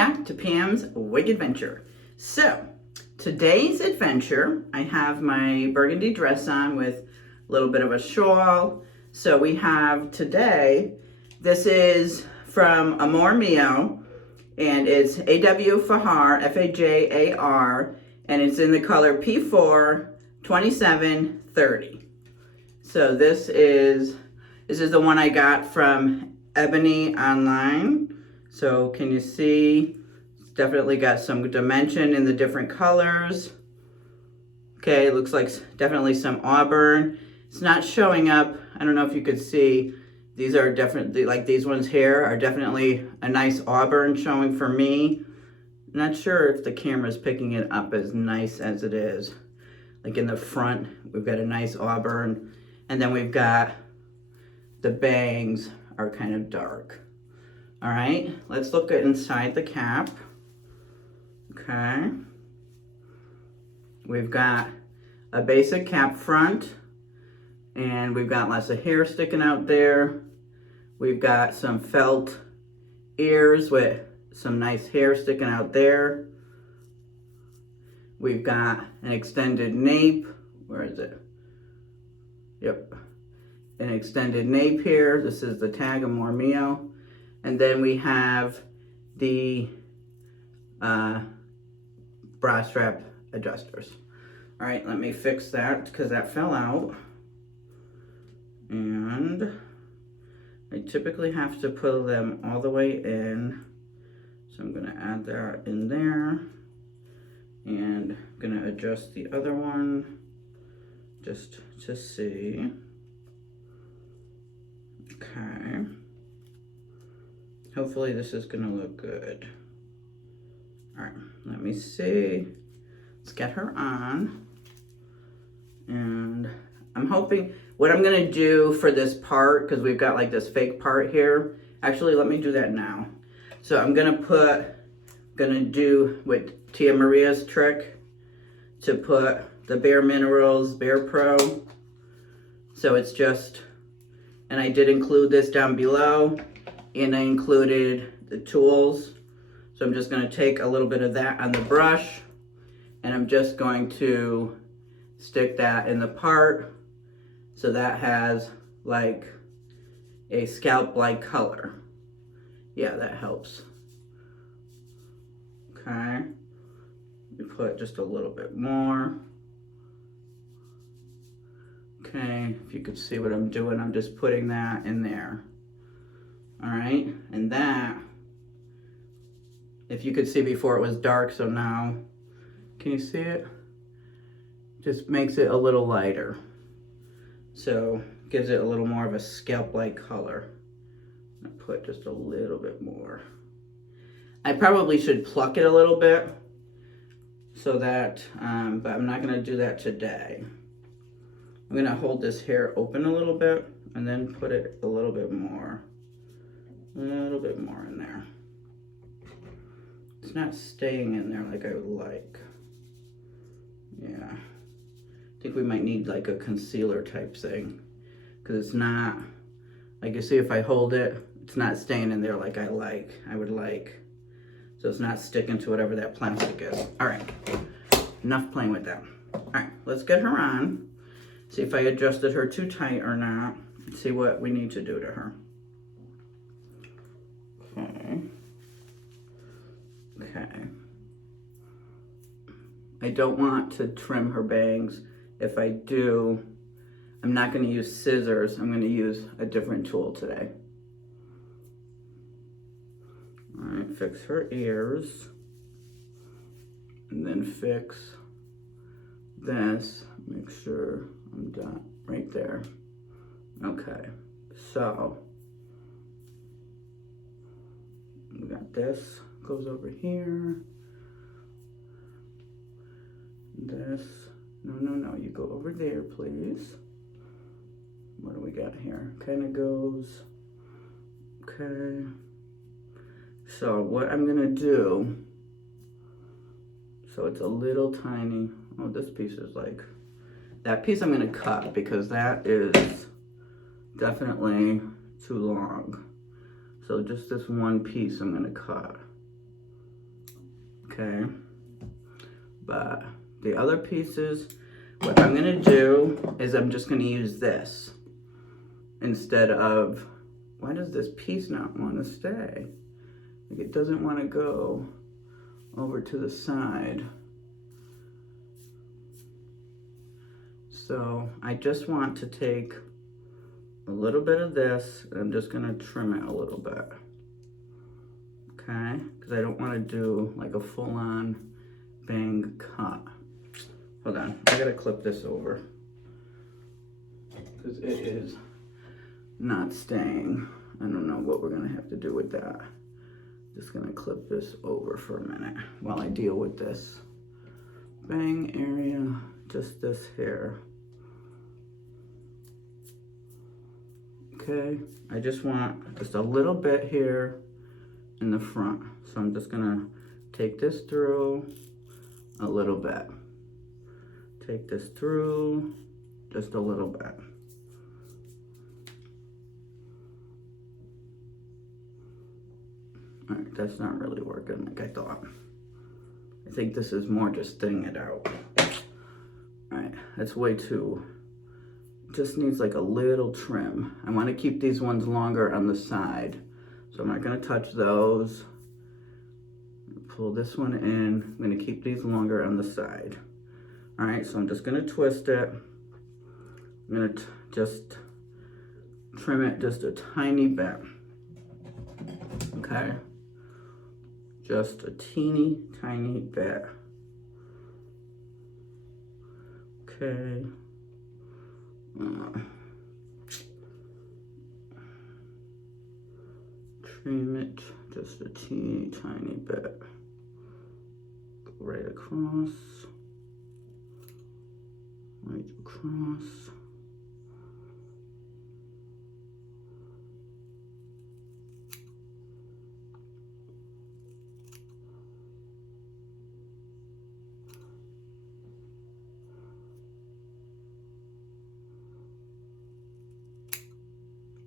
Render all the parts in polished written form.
back to Pam's Wig Adventure. So, today's adventure, I have my burgundy dress on with a little bit of a shawl. So we have today, this is from Amore, and it's AW Fajar, Fajar, and it's in the color P4 2730. So this is the one I got from Ebony online. So can you see? It's definitely got some dimension in the different colors. Okay, it looks like definitely some auburn. It's not showing up. I don't know if you could see. These are definitely, like these ones here are definitely a nice auburn showing for me. Not sure if the camera's picking it up as nice as it is. Like in the front, we've got a nice auburn. And then we've got the bangs are kind of dark. All right, let's look at inside the cap. Okay. We've got a basic cap front, and we've got lots of hair sticking out there. We've got some felt ears with some nice hair sticking out there. We've got an extended nape. Where is it? Yep. An extended nape here. This is the tag of Amore. And then we have the bra strap adjusters. All right, let me fix that because that fell out. And I typically have to put them all the way in. So I'm gonna add that in there. And I'm gonna adjust the other one just to see. Okay. Hopefully this is gonna look good. All right, let me see. Let's get her on. And I'm hoping, what I'm gonna do for this part, because we've got like this fake part here. Actually, let me do that now. So I'm gonna do with Tia Maria's trick to put the Bare Minerals Bare Pro. So it's just, and I did include this down below, and I included the tools. So I'm just gonna take a little bit of that on the brush, and I'm just going to stick that in the part so that has like a scalp-like color. Yeah, that helps. Okay, we put just a little bit more. Okay, if you could see what I'm doing, I'm just putting that in there. All right, and that, if you could see before it was dark, so now, can you see it? Just makes it a little lighter. So, gives it a little more of a scalp-like color. I put just a little bit more. I probably should pluck it a little bit, so that, but I'm not gonna do that today. I'm gonna hold this hair open a little bit, and then put it a little bit more in there. It's not staying in there like I would like. Yeah, I think we might need like a concealer type thing, because it's not, like you see if I hold it, it's not staying in there like I would like. So it's not sticking to whatever that plastic is. All right, enough playing with that. All right, let's get her on. See if I adjusted her too tight or not. See what we need to do to her. Okay. I don't want to trim her bangs. If I do, I'm not going to use scissors. I'm going to use a different tool today. All right, fix her ears. And then fix this. Make sure I'm done right there. Okay, so we got this. Goes over here. This, no, you go over there, please. What do we got here? Kind of goes, okay. So what I'm gonna do, so it's a little tiny, oh, this piece is like, that piece I'm gonna cut because that is definitely too long. So just this one piece I'm gonna cut. okay? But the other pieces, what I'm gonna do is I'm just gonna use this instead of, why does this piece not wanna stay? Like it doesn't wanna go over to the side. So I just want to take a little bit of this, and I'm just gonna trim it a little bit. Okay, because I don't want to do like a full-on bang cut. Hold on, I gotta clip this over because it is not staying. I don't know what we're gonna have to do with that. Just gonna clip this over for a minute while I deal with this bang area, just this hair. Okay, I just want just a little bit here in the front. So I'm just gonna take this through a little bit. Take this through just a little bit. All right, that's not really working like I thought. I think this is more just thinning it out. All right, that's way too, just needs like a little trim. I want to keep these ones longer on the side. So I'm not going to touch those. Pull this one in. I'm going to keep these longer on the side. All right, so I'm just going to twist it. I'm going to just trim it just a tiny bit. Okay? Just a teeny tiny bit. Okay. Trim it just a teeny tiny bit. Go right across. Right across.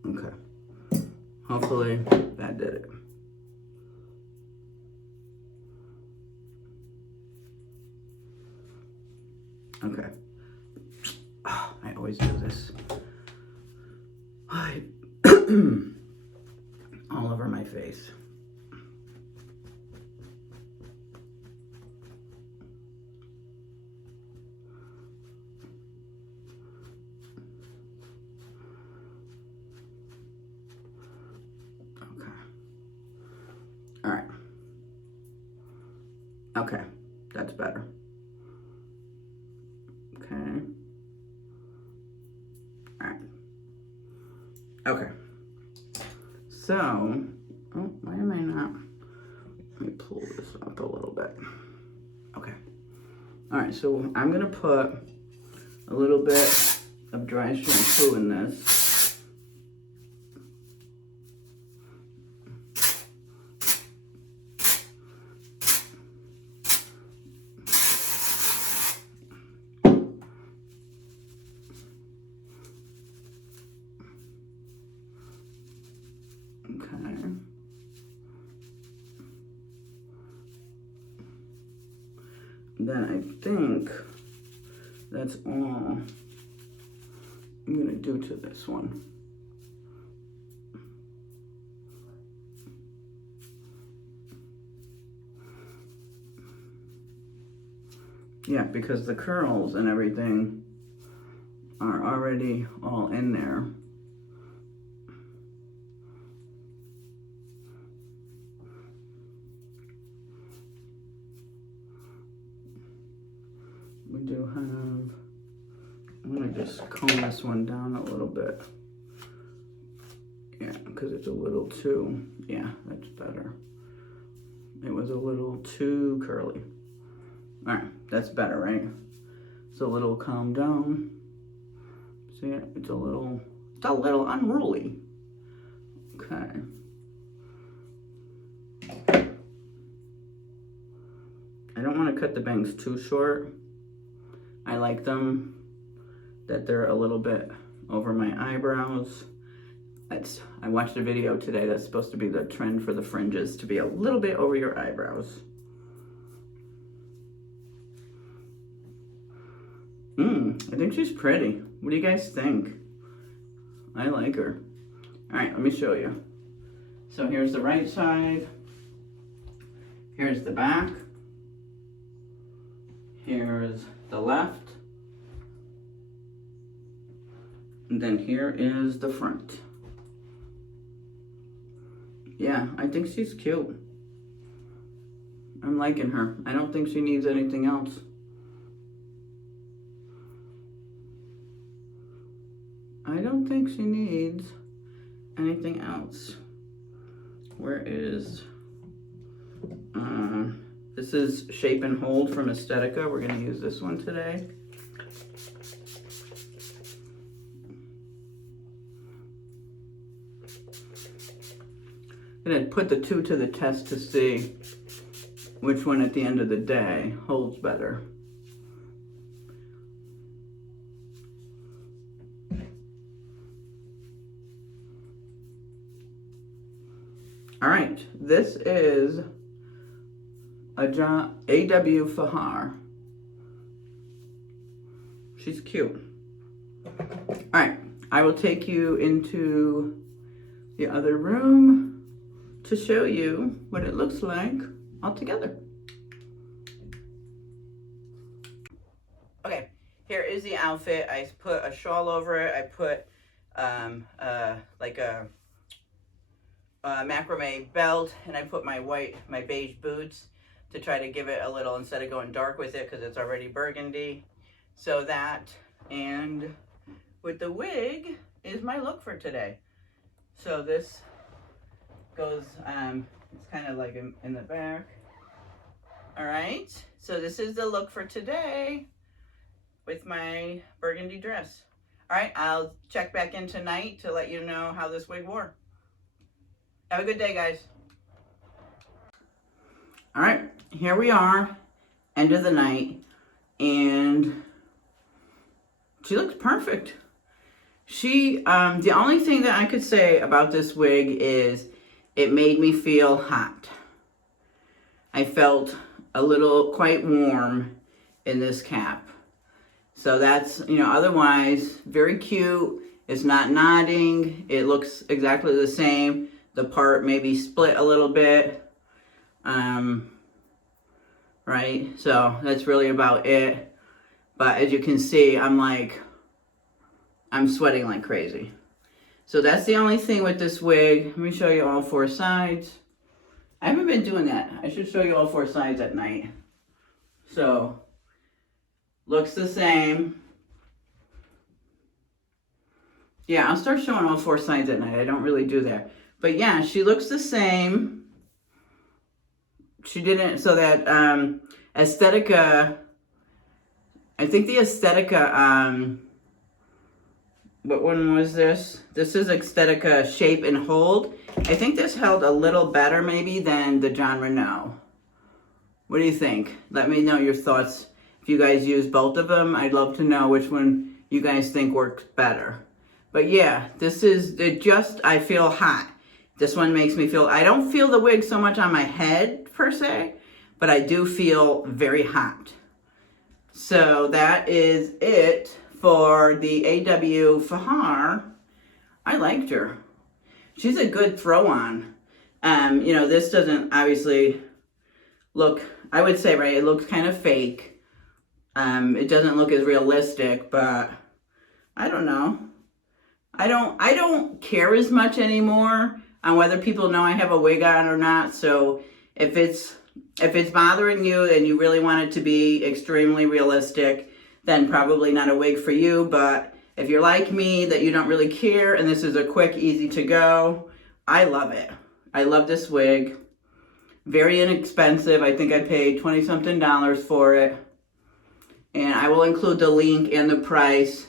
Okay. Hopefully that did it. Okay. Oh, I always do this. All over my face. All right. Okay, that's better. Okay. All right. Okay. So, oh, why am I not? Let me pull this up a little bit. Okay. All right, so I'm gonna put a little bit of dry shampoo in this. Then I think that's all I'm gonna do to this one. Yeah, because the curls and everything are already all in there. We do have, I'm gonna just comb this one down a little bit. Yeah, because it's a little too, yeah, that's better. It was a little too curly. All right, that's better, right? It's a little calm down. See, it's a little unruly. Okay. I don't want to cut the bangs too short. I like them that they're a little bit over my eyebrows. I watched a video today that's supposed to be the trend for the fringes, to be a little bit over your eyebrows. I think she's pretty. What do you guys think? I like her. All right, let me show you. So here's the right side. Here's the back. Here's the left. And then here is the front. Yeah, I think she's cute. I'm liking her. I don't think she needs anything else. I don't think she needs anything else. Where is, this is Shape and Hold from Aesthetica. We're gonna use this one today. I'm gonna put the two to the test to see which one at the end of the day holds better. All right, this is AW Fajar. She's cute. All right, I will take you into the other room to show you what it looks like all together. Okay, here is the outfit. I put a shawl over it. I put like a macrame belt, and I put my beige boots to try to give it a little, instead of going dark with it because it's already burgundy. So that, and with the wig is my look for today. So this goes, it's kind of like in the back. All right, so this is the look for today with my burgundy dress. All right, I'll check back in tonight to let you know how this wig wore. Have a good day, guys. All right, here we are, end of the night, and she looks perfect. The only thing that I could say about this wig is it made me feel hot. I felt quite warm in this cap. So that's, otherwise very cute. It's not nodding. It looks exactly the same. The part maybe split a little bit. Right? So that's really about it. But as you can see, I'm sweating like crazy. So that's the only thing with this wig. Let me show you all four sides. I haven't been doing that. I should show you all four sides at night. So, looks the same. Yeah, I'll start showing all four sides at night. I don't really do that. But yeah, she looks the same. She didn't, so that Aesthetica, I think the Aesthetica, what one was this? This is Aesthetica Shape and Hold. I think this held a little better maybe than the John Renault. What do you think? Let me know your thoughts. If you guys use both of them, I'd love to know which one you guys think works better. But yeah, I feel hot. This one makes me feel, I don't feel the wig so much on my head per se, but I do feel very hot. So that is it for the AW Fajar. I liked her. She's a good throw on. This doesn't obviously look, I would say, right, it looks kind of fake. It doesn't look as realistic, but I don't know. I don't care as much anymore on whether people know I have a wig on or not. So if it's bothering you and you really want it to be extremely realistic, then probably not a wig for you. But if you're like me, that you don't really care and this is a quick, easy to go, I love it. I love this wig. Very inexpensive. I think I paid $20-something for it. And I will include the link and the price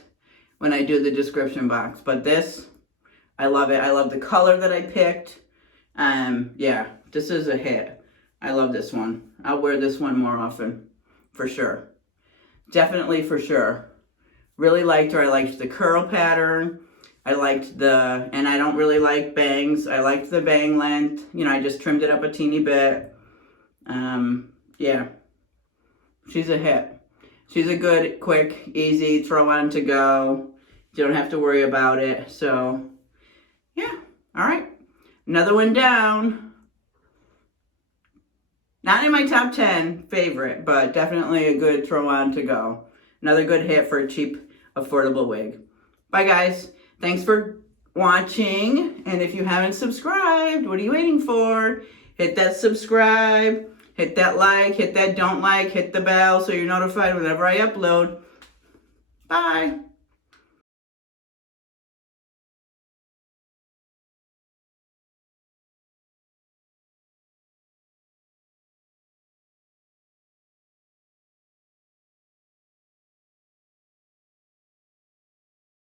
when I do the description box. But this, I love it. I love the color that I picked. Yeah, this is a hit. I love this one. I'll wear this one more often, for sure. Definitely for sure. Really liked her. I liked the curl pattern. I liked and I don't really like bangs. I liked the bang length. I just trimmed it up a teeny bit. Yeah, she's a hit. She's a good, quick, easy throw on to go. You don't have to worry about it. So, yeah. All right. Another one down. Not in my top 10 favorite, but definitely a good throw on to go. Another good hit for a cheap, affordable wig. Bye, guys. Thanks for watching. And if you haven't subscribed, what are you waiting for? Hit that subscribe. Hit that like, hit that don't like, hit the bell so you're notified whenever I upload. Bye.